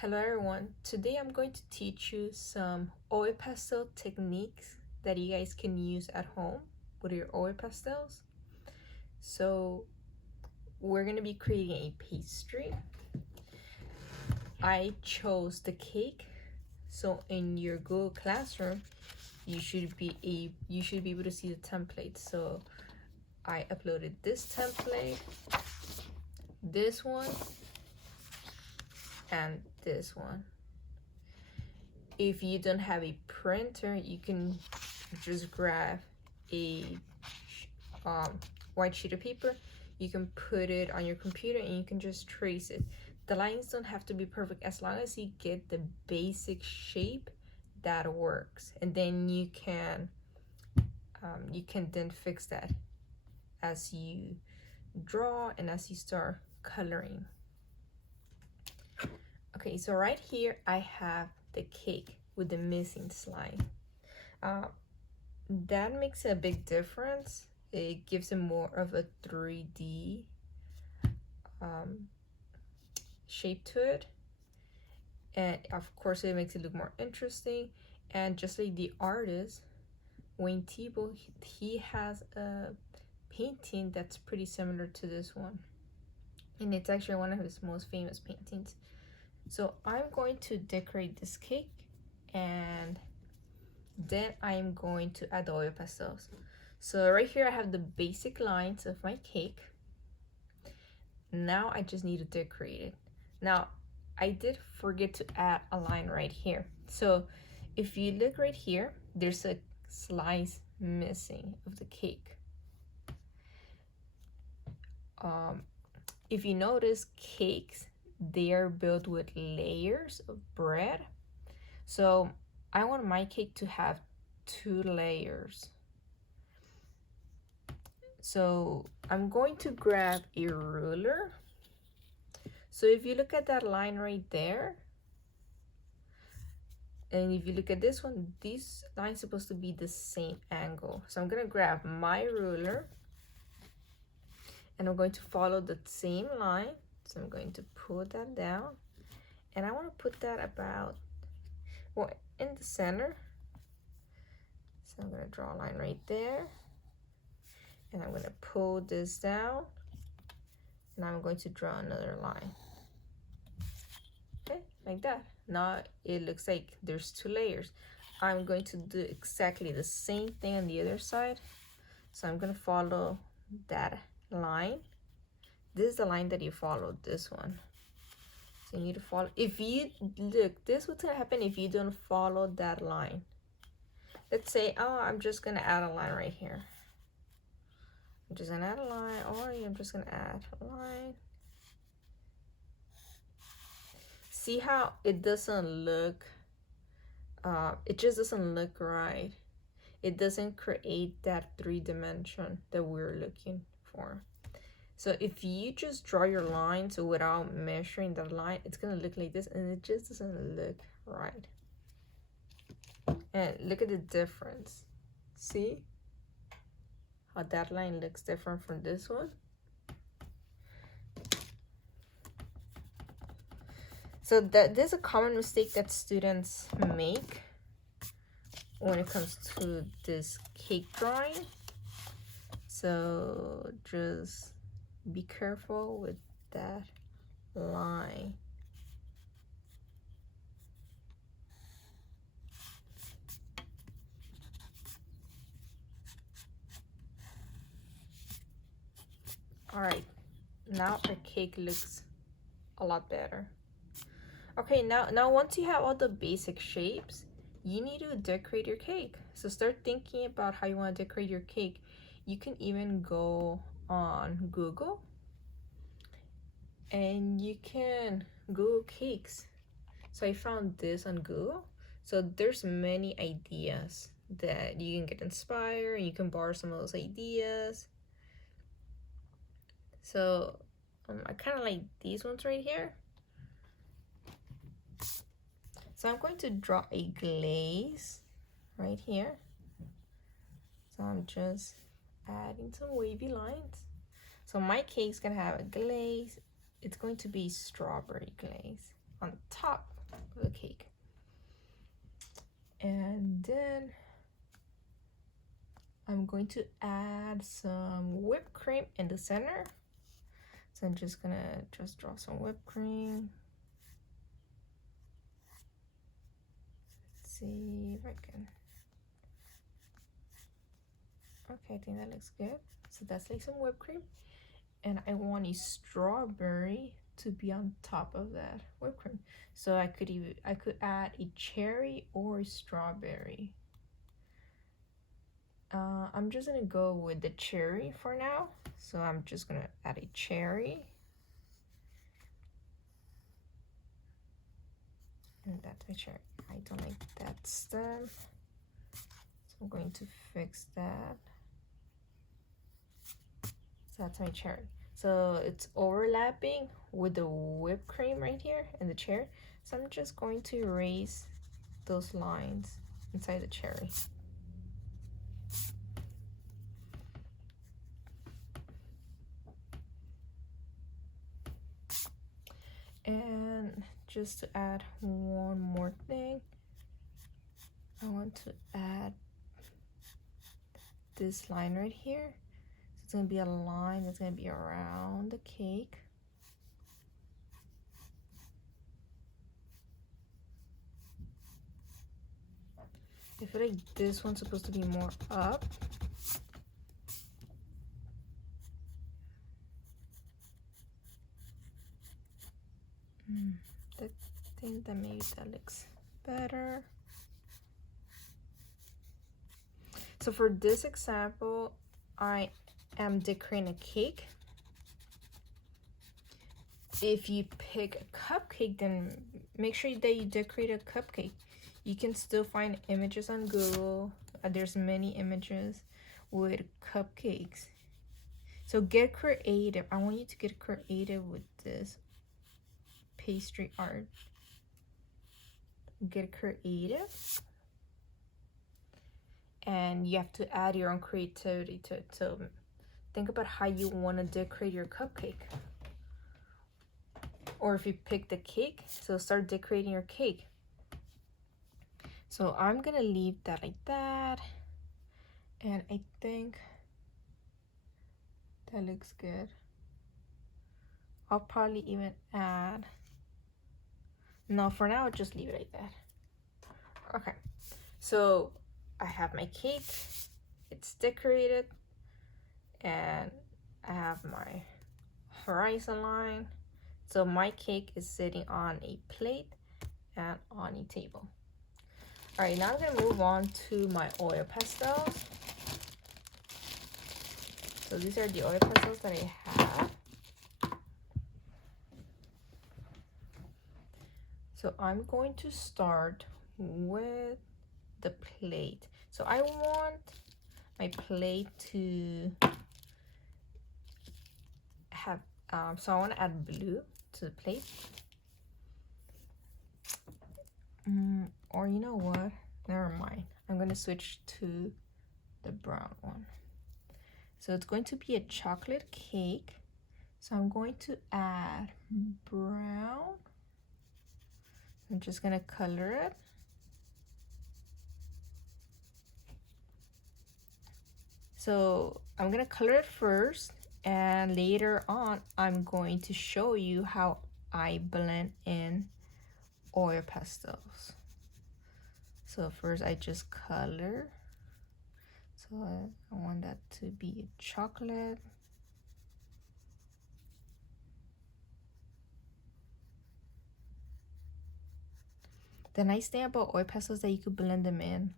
Hello everyone, today I'm going to teach you some oil pastel techniques that you guys can use at home with your oil pastels. So we're going to be creating a pastry. I chose the cake, so in your Google Classroom you should be able to see the template. So I uploaded this template, this one, and this one. If you don't have a printer, you can just grab a white sheet of paper. You can put it on your computer and you can just trace it. The lines don't have to be perfect, as long as you get the basic shape that works, and then you can then fix that as you draw and as you start coloring. Okay, so right here I have the cake with the missing slide. That makes a big difference. It gives it more of a 3D shape to it, and of course it makes it look more interesting. And just like the artist Wayne Thiebaud, he has a painting that's pretty similar to this one, and it's actually one of his most famous paintings. So I'm going to decorate this cake, and then I'm going to add the oil pastels. So right here I have the basic lines of my cake. Now I just need to decorate it. Now I did forget to add a line right here. So if you look right here, there's a slice missing of the cake. If you notice, cakes, they are built with layers of bread. So I want my cake to have 2 layers. So I'm going to grab a ruler. So if you look at that line right there, and if you look at this one, these lines supposed to be the same angle. So I'm gonna grab my ruler and I'm going to follow the same line. So I'm going to pull that down, and I want to put that about, well, in the center. So I'm gonna draw a line right there, and I'm gonna pull this down, and I'm going to draw another line. Okay, like that. Now it looks like there's 2 layers. I'm going to do exactly the same thing on the other side. So I'm gonna follow that line. This is the line that you follow, this one. So you need to follow. If you look, this is what's gonna happen if you don't follow that line. Let's say, oh, I'm just gonna add a line right here. I'm just gonna add a line, or I'm just gonna add a line. See how it doesn't look, it just doesn't look right. It doesn't create that 3-dimension that we're looking for. So if you just draw your line, so without measuring the line, it's gonna look like this, and it just doesn't look right. And look at the difference. See how that line looks different from this one? So there's a common mistake that students make when it comes to this cake drawing. So just be careful with that line. All right, now our cake looks a lot better. Okay, now once you have all the basic shapes, you need to decorate your cake. So start thinking about how you want to decorate your cake. You can even go on Google and you can Google cakes. So I found this on Google. So there's many ideas that you can get inspired, and you can borrow some of those ideas. So I kind of like these ones right here. So I'm going to draw a glaze right here. So I'm just adding some wavy lines. So my cake's gonna have a glaze. It's going to be strawberry glaze. on top of the cake. And then I'm going to add some whipped cream in the center. So I'm just gonna draw some whipped cream. Let's see if I can. Okay, I think that looks good. So that's like some whipped cream. And I want a strawberry to be on top of that whipped cream. So I could add a cherry or a strawberry. I'm just gonna go with the cherry for now. So I'm just gonna add a cherry. And that's my cherry. I don't like that stem. So I'm going to fix that. So that's my cherry. So it's overlapping with the whipped cream right here and the cherry. So I'm just going to erase those lines inside the cherry. And just to add one more thing, I want to add this line right here. So it's gonna be a line that's gonna be around the cake. I feel like this one's supposed to be more up. I think that maybe that looks better. So for this example, I am decorating a cake. If you pick a cupcake, then make sure that you decorate a cupcake. You can still find images on Google. There's many images with cupcakes. So get creative. I want you to get creative with this pastry art. Get creative. And you have to add your own creativity to it. So think about how you want to decorate your cupcake. Or if you pick the cake, so start decorating your cake. So I'm gonna leave that like that. And I think that looks good. I'll probably even add, no, for now I'll just leave it like that. Okay, so I have my cake, it's decorated, and I have my horizon line. So my cake is sitting on a plate and on a table. All right, now I'm gonna move on to my oil pastels. So these are the oil pastels that I have. So I'm going to start with the plate. So I want my plate to have, so I want to add blue to the plate. Or you know what? Never mind. I'm going to switch to the brown one. So it's going to be a chocolate cake. So I'm going to add brown. I'm just going to color it. So I'm going to color it first, and later on I'm going to show you how I blend in oil pastels. So first I just color. So I want that to be chocolate. The nice thing about oil pastels is that you could blend them in.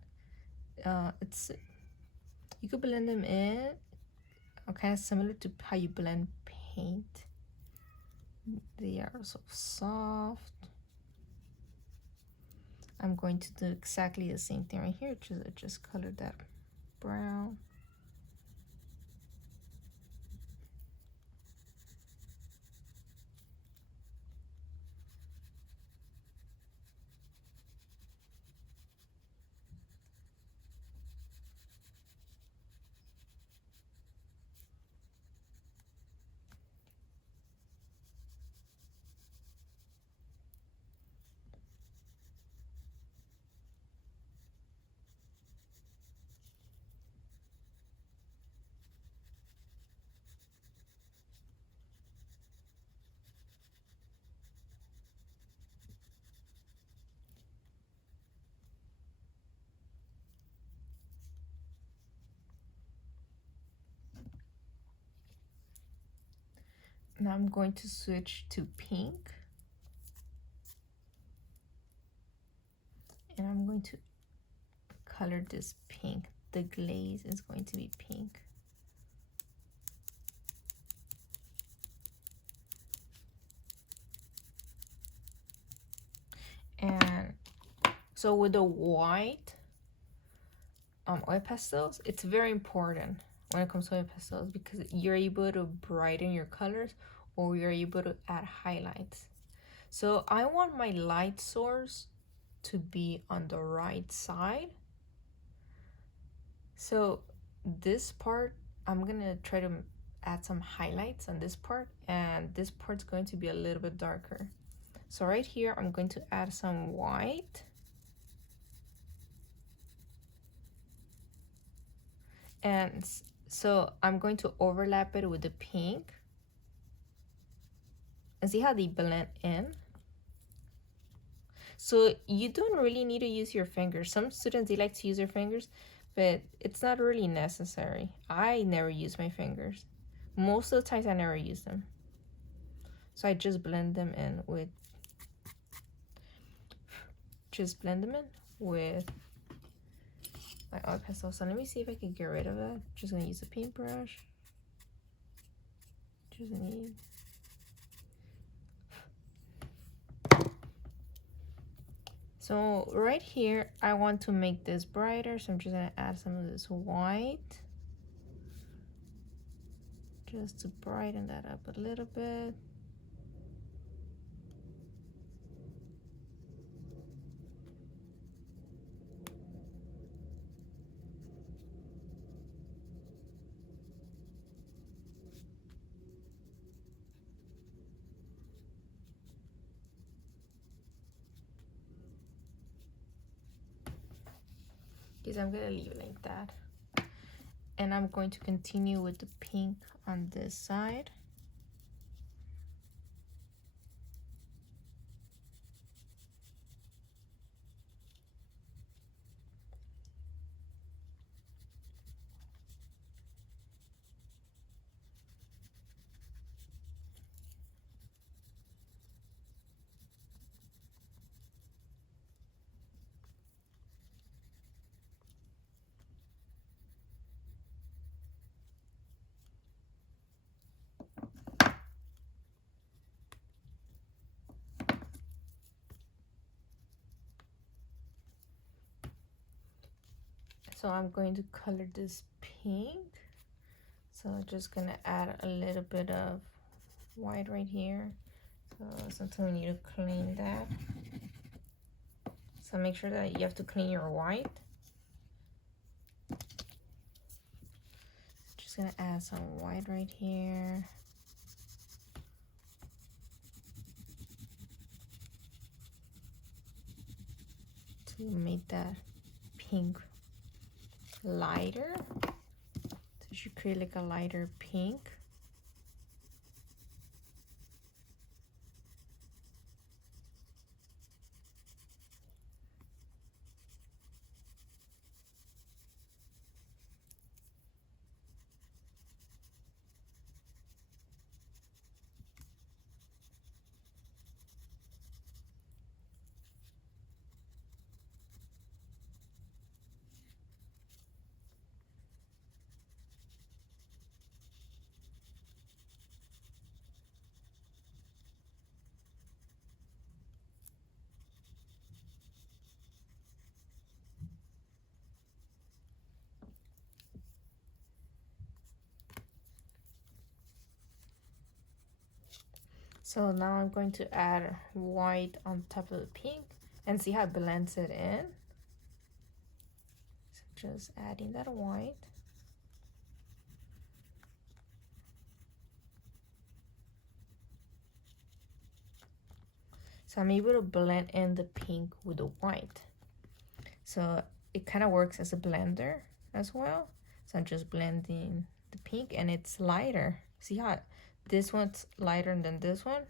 You could blend them in kind of similar to how you blend paint. They are so soft. I'm going to do exactly the same thing right here. Just color that brown. Now I'm going to switch to pink. And I'm going to color this pink. The glaze is going to be pink. And so with the white oil pastels, it's very important when it comes to oil pastels because you're able to brighten your colors or you're able to add highlights. So I want my light source to be on the right side. So this part, I'm gonna try to add some highlights on this part, and this part's going to be a little bit darker. So right here, I'm going to add some white. And so I'm going to overlap it with the pink. And see how they blend in? So you don't really need to use your fingers. Some students, they like to use their fingers, but it's not really necessary. I never use my fingers. Most of the times I never use them. So I just blend them in with my oil pencil. So let me see if I can get rid of that. Just gonna use a paintbrush. Just need. So right here, I want to make this brighter. So I'm just gonna add some of this white. Just to brighten that up a little bit. Because I'm gonna leave it like that. And I'm going to continue with the pink on this side. So I'm going to color this pink. So I'm just gonna add a little bit of white right here. So sometimes we need to clean that. So make sure that you have to clean your white. Just gonna add some white right here. To make that pink lighter. So you should create like a lighter pink. So now I'm going to add white on top of the pink and see how it blends it in. So just adding that white. So I'm able to blend in the pink with the white. So it kind of works as a blender as well. So I'm just blending the pink and it's lighter. See how this one's lighter than this one?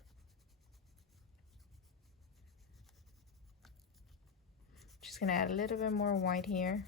Just gonna add a little bit more white here.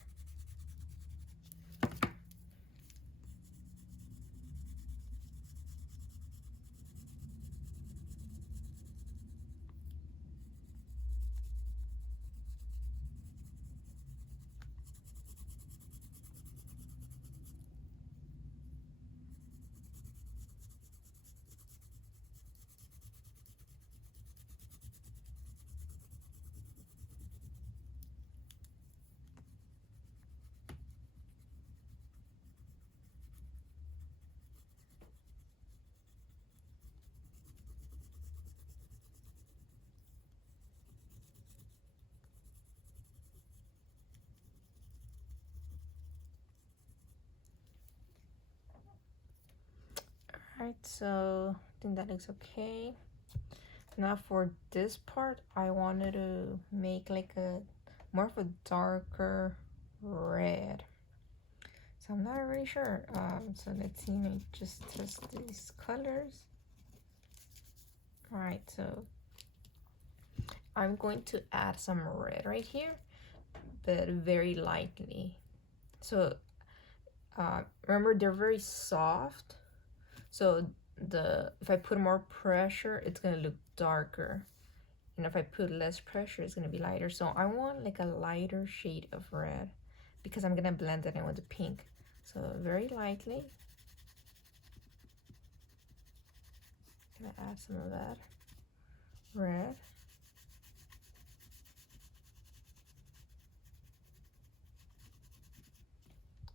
Alright, so I think that looks okay. Now for this part, I wanted to make like a more of a darker red. So I'm not really sure. So let's see, let me just test these colors. Alright, so I'm going to add some red right here, but very lightly. So remember, they're very soft. So if I put more pressure, it's gonna look darker. And if I put less pressure, it's gonna be lighter. So I want like a lighter shade of red because I'm gonna blend it in with the pink. So very lightly. Gonna add some of that red.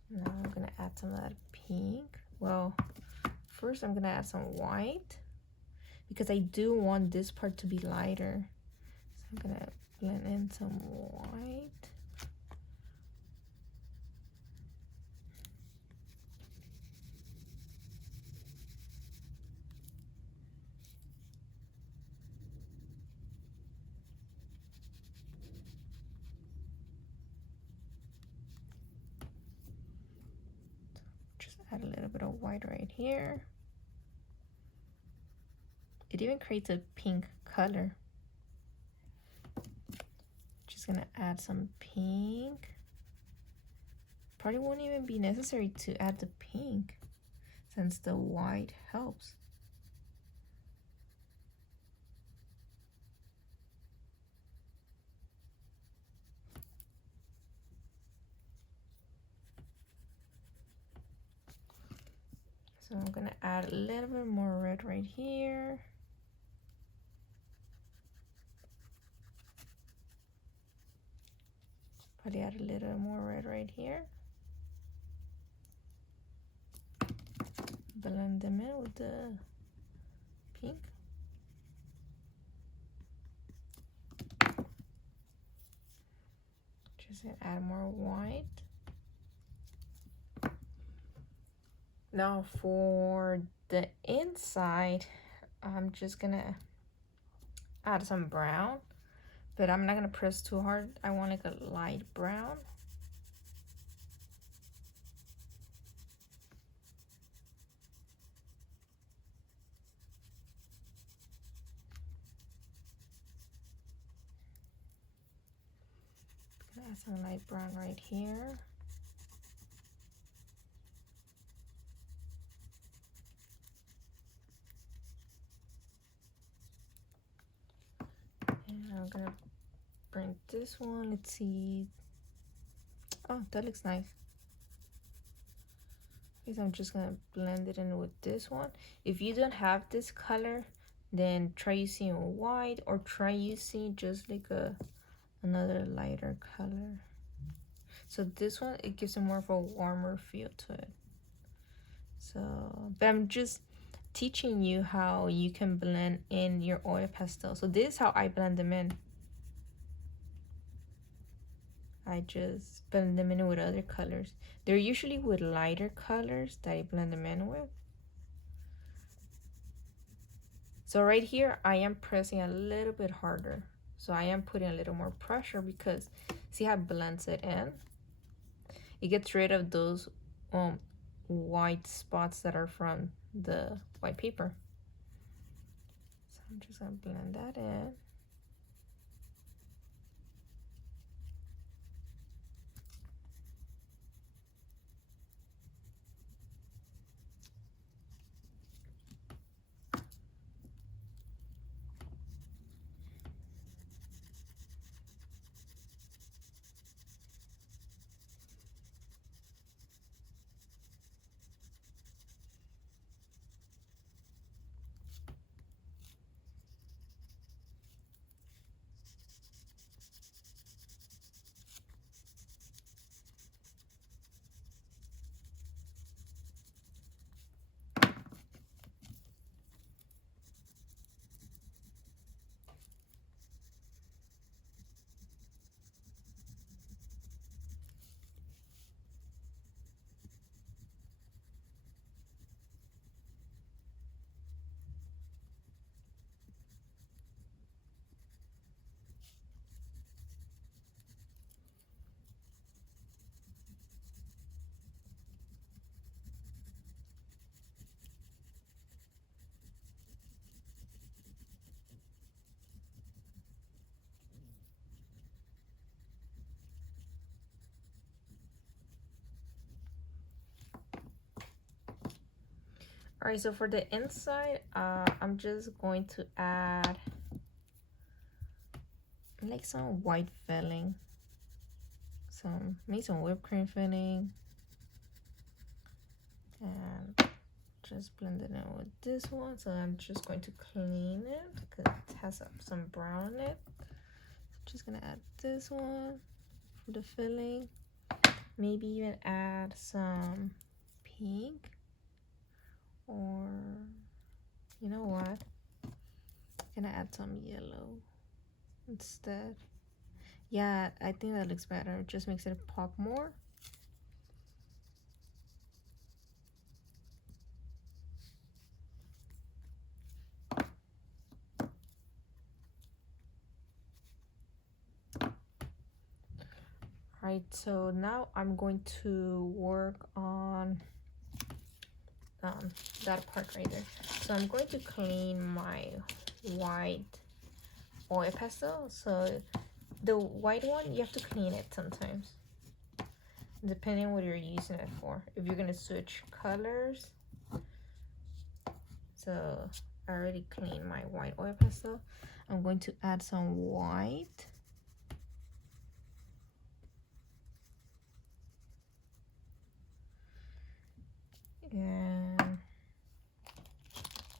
Now I'm gonna add some of that pink. Well, first I'm gonna add some white because I do want this part to be lighter. So I'm gonna blend in some white. Just add a little bit of white right here. It even creates a pink color. Just gonna add some pink. Probably won't even be necessary to add the pink since the white helps. So I'm gonna add a little bit more red right here. Probably add a little more red right here. Blend them in with the pink. Just add more white. Now for the inside, I'm just gonna add some brown, but I'm not gonna press too hard. I want like a light brown. Add some light brown right here. And I'm gonna bring this one. Let's see. Oh, that looks nice. Okay, so I'm just gonna blend it in with this one. If you don't have this color, then try using white or try using just like another lighter color. So this one, it gives it more of a warmer feel to it. So, but I'm just teaching you how you can blend in your oil pastel. So this is how I blend them in. I just blend them in with other colors. They're usually with lighter colors that I blend them in with. So right here, I am pressing a little bit harder. So I am putting a little more pressure because see how it blends it in? It gets rid of those white spots that are from the white paper. So I'm just gonna blend that in. All right, so for the inside, I'm just going to add like some white filling, maybe some whipped cream filling, and just blend it in with this one. So I'm just going to clean it because it has some brown in it. Just gonna add this one for the filling. Maybe even add some pink, or you know what? I'm gonna add some yellow instead. Yeah, I think that looks better. It just makes it pop more. Right, so now I'm going to work on that part right there. So I'm going to clean my white oil pastel. So the white one, you have to clean it sometimes, depending on what you're using it for. If you're gonna switch colors, so I already cleaned my white oil pastel. I'm going to add some white. And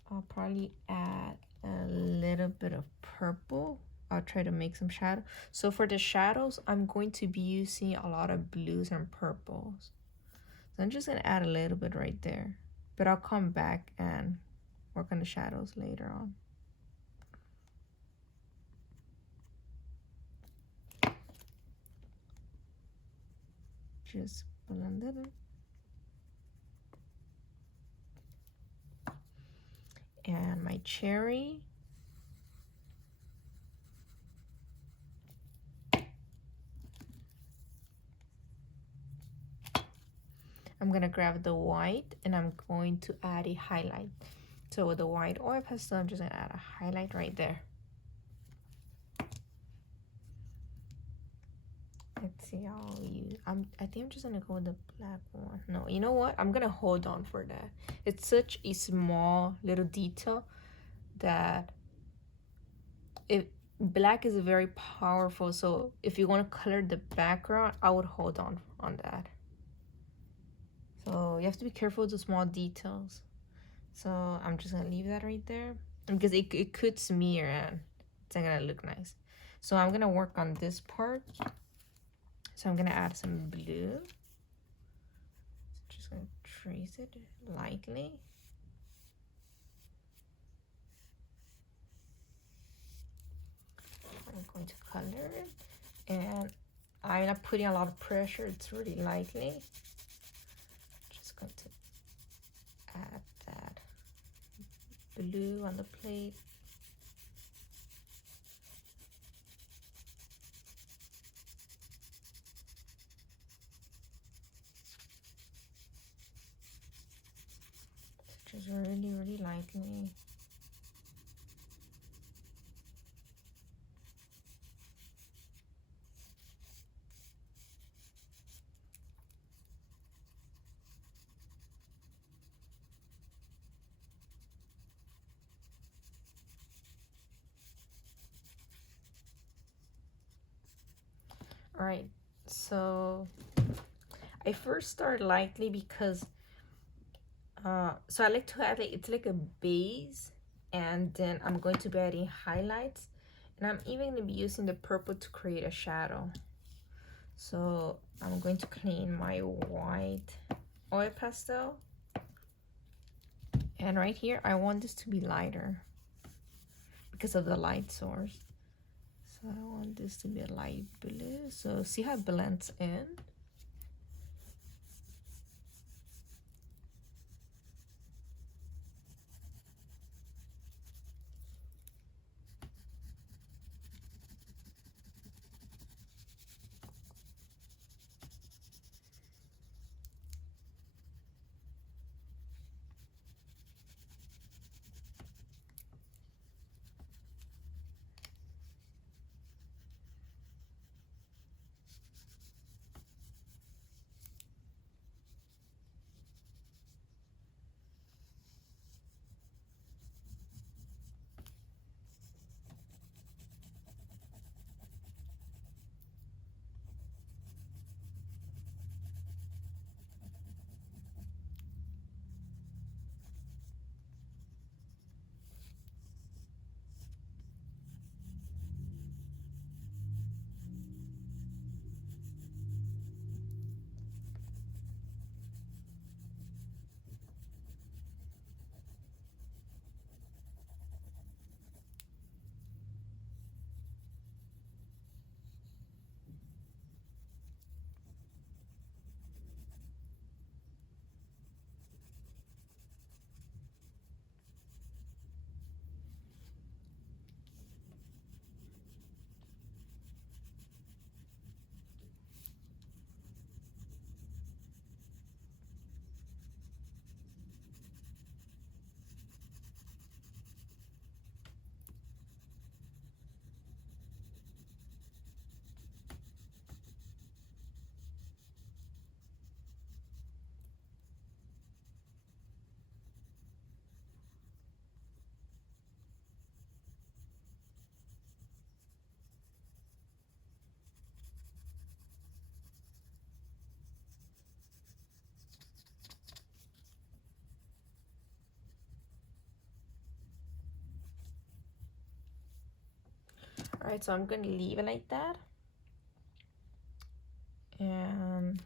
I'll probably add a little bit of purple. I'll try to make some shadow. So for the shadows, I'm going to be using a lot of blues and purples. So I'm just gonna add a little bit right there, but I'll come back and work on the shadows later on. Just blend it in. And my cherry. I'm gonna grab the white and I'm going to add a highlight. So with the white oil pastel, I'm just gonna add a highlight right there. Let's see, I think I'm just gonna go with the black one. No, you know what? I'm gonna hold on for that. It's such a small little detail that black is very powerful. So if you want to color the background, I would hold on that. So you have to be careful with the small details. So I'm just gonna leave that right there because it could smear and it's not gonna look nice. So I'm gonna work on this part. So I'm gonna add some blue. Just gonna trace it lightly. I'm going to color it, and I'm not putting a lot of pressure. It's really lightly. Just going to add that blue on the plate. Just really lightly. All right, so I first start lightly because so I like to add it's like a base, and then I'm going to be adding highlights, and I'm even going to be using the purple to create a shadow. So I'm going to clean my white oil pastel, and right here I want this to be lighter because of the light source. So I want this to be a light blue. So see how it blends in. All right, so I'm gonna leave it like that. And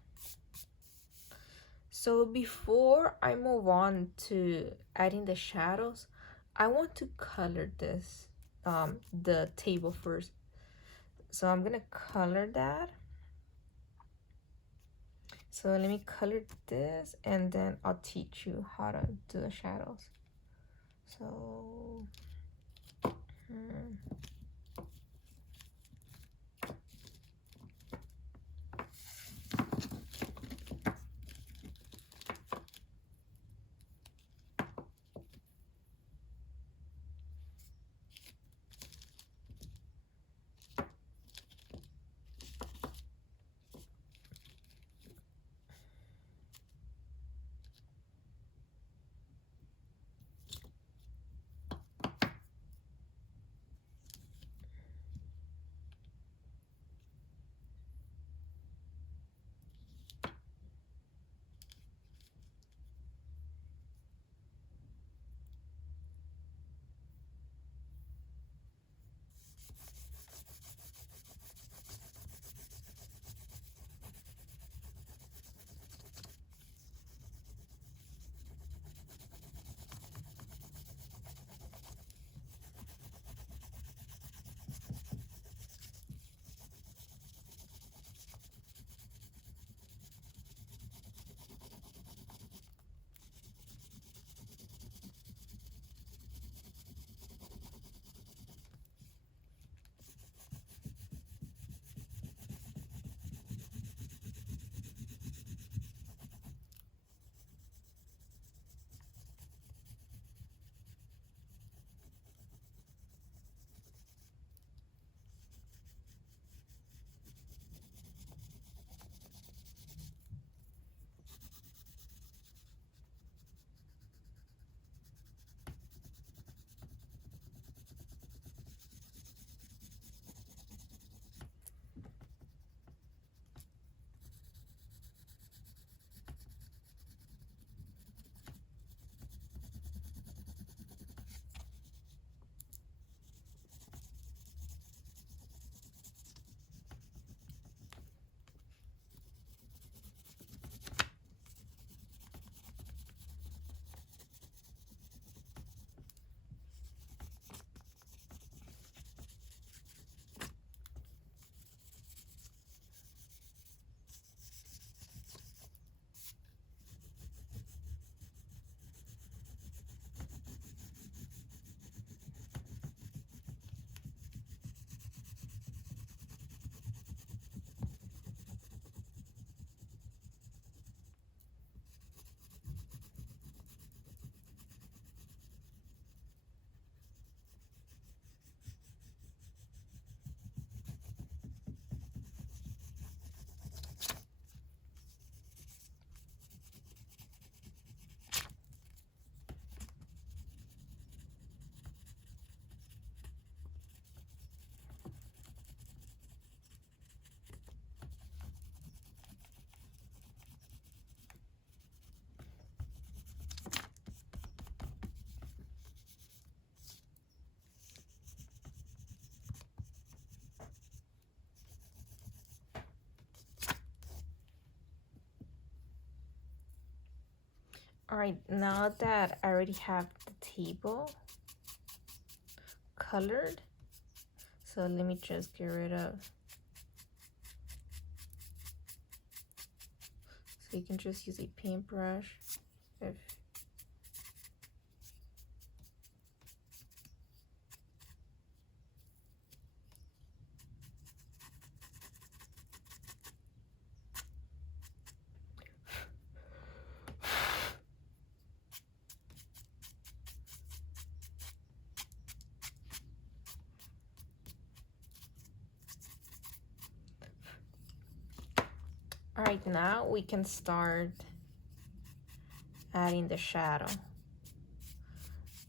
so before I move on to adding the shadows, I want to color this, the table first. So I'm gonna color that. So let me color this, and then I'll teach you how to do the shadows. So, all right, now that I already have the table colored, so let me just get rid of, so you can just use a paintbrush if all right, now we can start adding the shadow.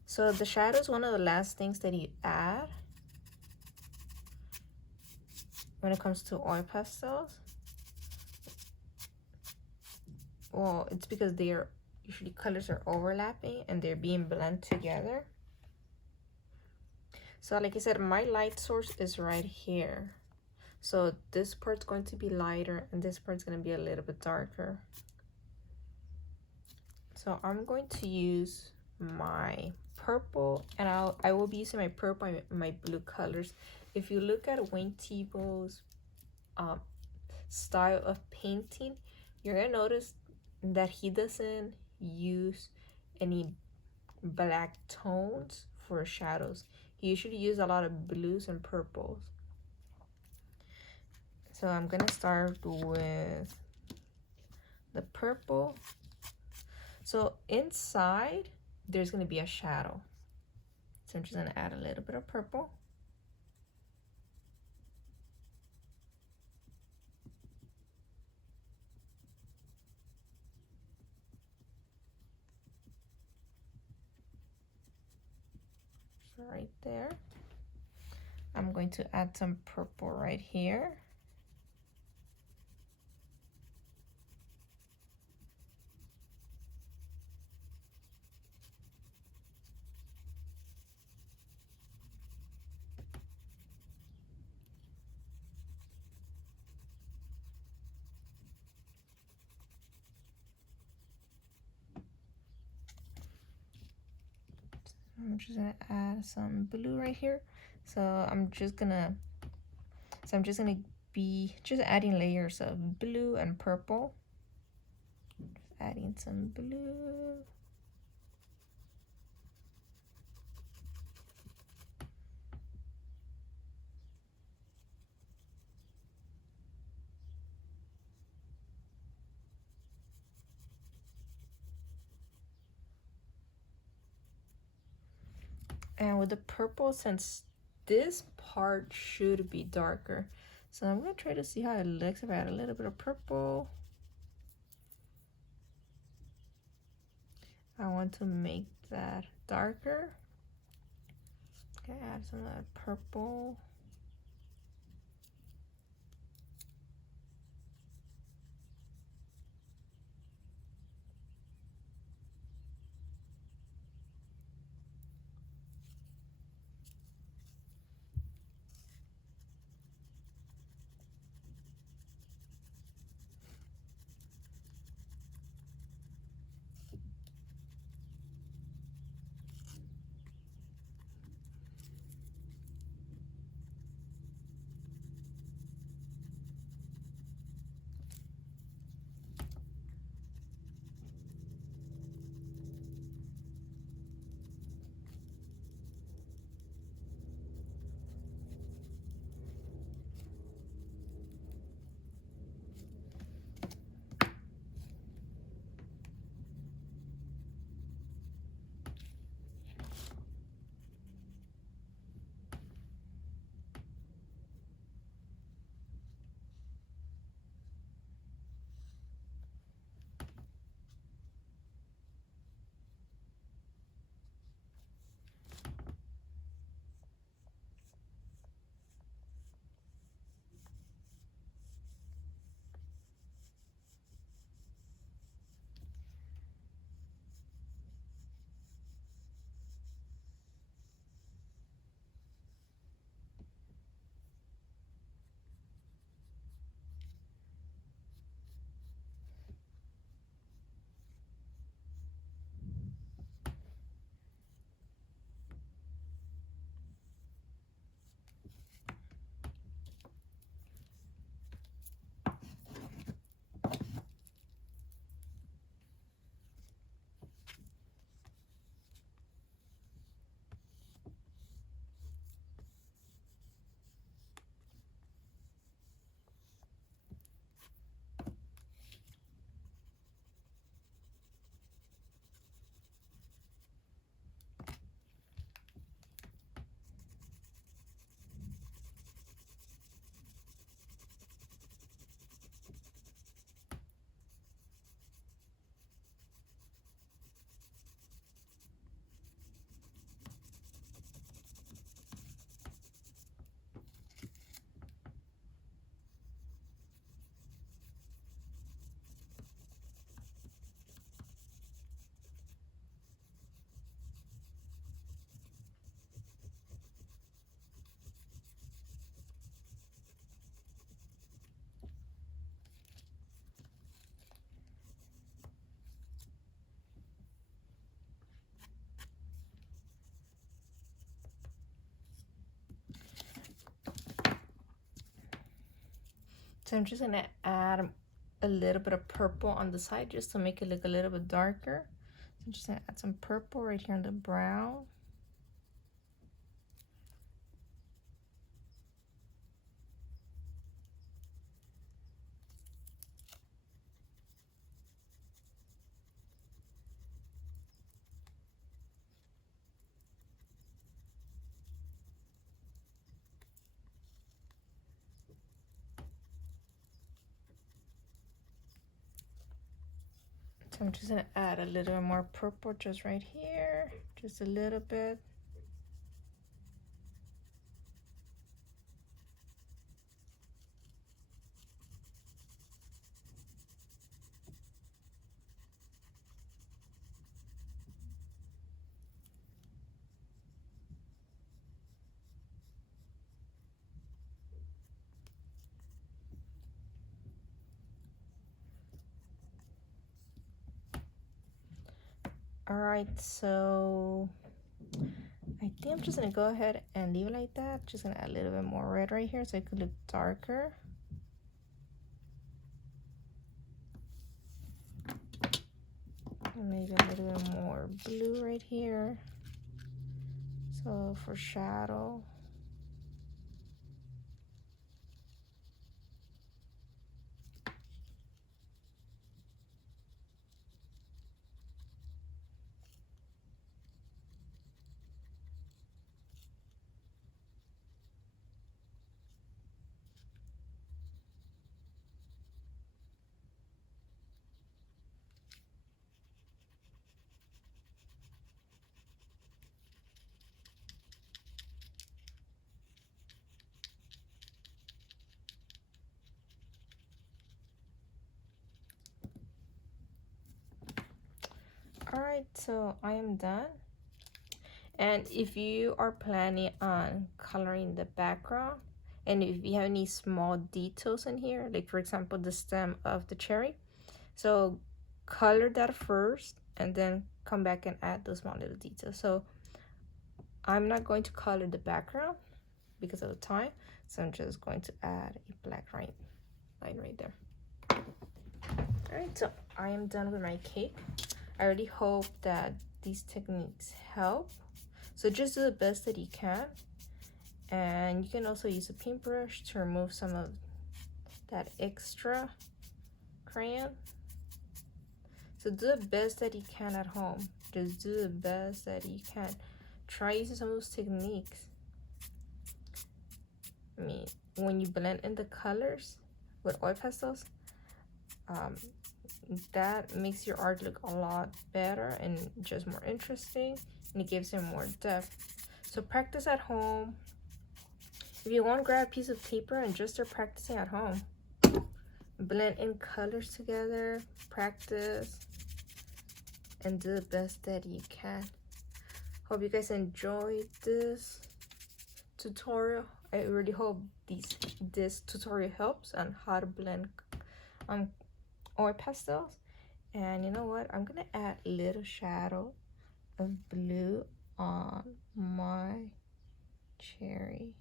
So the shadow is one of the last things that you add when it comes to oil pastels. Well, it's because they're usually colors are overlapping and they're being blended together. So like I said, my light source is right here. So this part's going to be lighter and this part's going to be a little bit darker. So I'm going to use my purple, and I will be using my purple and my blue colors. If you look at Wayne Thiebaud's style of painting, you're gonna notice that he doesn't use any black tones for shadows. He usually uses a lot of blues and purples. So I'm gonna start with the purple. So inside there's gonna be a shadow. So I'm just gonna add a little bit of purple. So right there. I'm going to add some purple right here. I'm just gonna add some blue right here. So I'm just gonna be just adding layers of blue and purple. Just adding some blue. And with the purple, since this part should be darker, so I'm gonna try to see how it looks if I add a little bit of purple. I want to make that darker. Okay, add some of that purple. So I'm just gonna add a little bit of purple on the side just to make it look a little bit darker. So I'm just gonna add some purple right here on the brown. So I'm just gonna add a little bit more purple just right here, just a little bit. All right, so I think I'm just gonna go ahead and leave it like that. Just gonna add a little bit more red right here so it could look darker. And maybe a little bit more blue right here. So for shadow. All right, so I am done. And if you are planning on coloring the background, and if you have any small details in here, like for example, the stem of the cherry, so color that first and then come back and add those small little details. So I'm not going to color the background because of the time, so I'm just going to add a black line right there. All right, so I am done with my cake. I really hope that these techniques help. So just do the best that you can, and you can also use a paintbrush to remove some of that extra crayon. So do the best that you can at home. Just do the best that you can. Try using some of those techniques. I mean, when you blend in the colors with oil pastels, that makes your art look a lot better and just more interesting, and it gives it more depth. So practice at home. If you want to grab a piece of paper and just start practicing at home, blend in colors together, practice, and do the best that you can. Hope you guys enjoyed this tutorial. I really hope this tutorial helps on how to blend oil pastels. And you know what, I'm gonna add a little shadow of blue on my cherry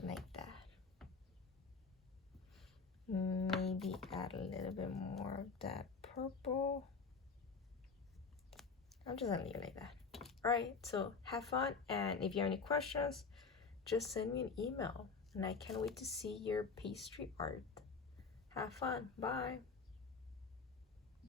like that. Maybe add a little bit more of that purple. I'm just gonna leave it like that. All right, so have fun, and if you have any questions, just send me an email, and I can't wait to see your pastry art. Have fun. Bye.